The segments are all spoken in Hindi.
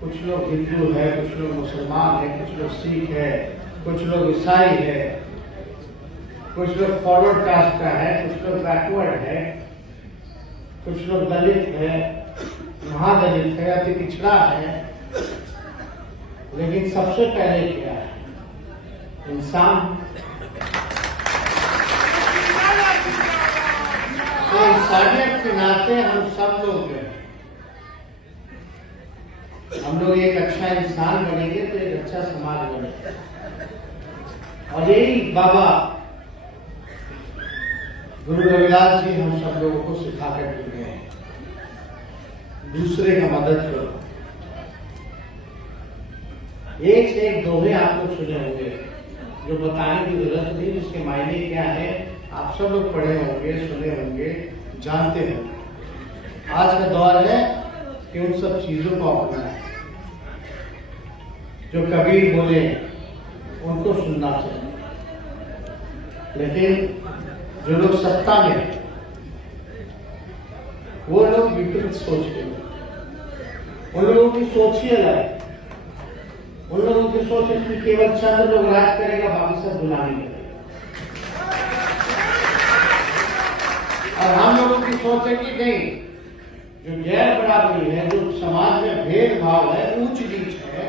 कुछ लोग हिंदू है, कुछ लोग मुसलमान है, कुछ लोग सिख है, कुछ लोग ईसाई है, कुछ लोग फॉरवर्ड कास्ट का है, कुछ लोग बैकवर्ड है, कुछ लोग दलित है, महादलित है, अति पिछड़ा है। लेकिन सबसे पहले क्या है? इंसान। तो इंसानियत के नाते हम सब लोग हैं। हम लोग एक अच्छा इंसान बनेंगे तो एक अच्छा समाज बनेगा। और यही बाबा गुरु रविदास जी हम सब लोगों को सिखा कर के गए हैं, दूसरे का मदद करो। एक से एक दोहे आपको सुने होंगे जो बताने की जरूरत नहीं, जिसके मायने क्या है आप सब लोग पढ़े होंगे, सुने होंगे, जानते होंगे। आज का दौर है कि उन सब चीजों को अपनाएं जो कबीर बोले उनको सुनना चाहिए। लेकिन जो लोग सत्ता में हैं वो लोग विपरीत सोच के, उन लोगों की सोच ही अलग है। उन लोगों की सोच है कि केवल चंद लोग राज करेगा, बाकी सब गुलामी करेगा। और हम लोगों की सोच है कि नहीं, जो गैर बराबरी है, जो समाज में भेदभाव है, ऊंच नीच है,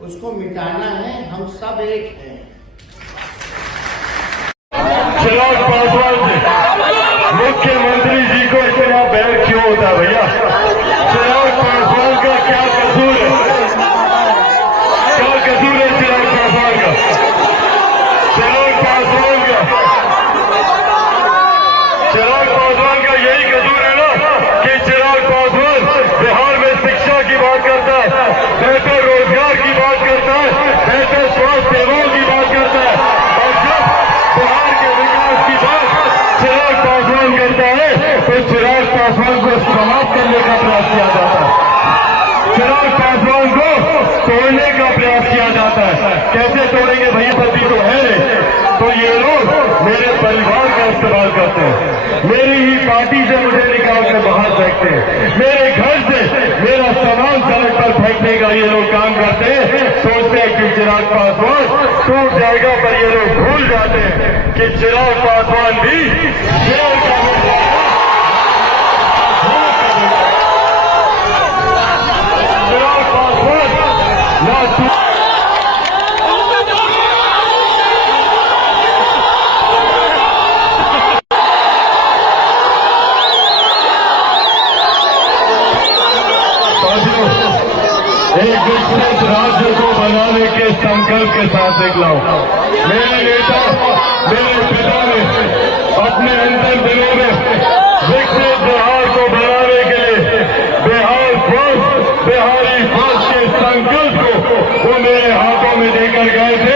उसको मिटाना है। हम सब एक हैं। चिराग पासवान मुख्यमंत्री जी को इतना बैर क्यों होता है भैया? चिराग पासवान का क्या कसूर है? क्या कसूर है चिराग पासवान का? चिराग पासवान का यही कसूर है ना कि चिराग पासवान बिहार में शिक्षा की बात करता है, बेहतर रोजगार की बात करता है, बेहतर स्वास्थ्य सेवाओं की बात करता है, और जब बिहार के विकास की बात चिराग पासवान करता है तो चिराग पासवान को समाप्त करने का प्रयास किया जाता है, चिराग पासवान को तोड़ने का प्रयास किया जाता है। कैसे तोड़ेंगे भैया? पति तो है नहीं, तो ये लोग मेरे परिवार का इस्तेमाल करते हैं, मेरी ही पार्टी से मुझे निकाल कर बाहर फेंकते हैं, मेरे घर से मेरा सामान सड़क पर फेंकने का ये लोग काम करते हैं। सोचते हैं कि चिराग पासवान टूट जाएगा, पर ये लोग भूल जाते हैं कि चिराग पासवान भी जेल का चिराग पासवान ना एक विकसित राज्य को बनाने के संकल्प के साथ निकलाऊं। मेरे नेता, मेरे पिता ने अपने अंतिम दिनों में विकसित बिहार को बनाने के लिए बिहारी फर्स्ट के संकल्प को वो मेरे हाथों में देकर गए थे।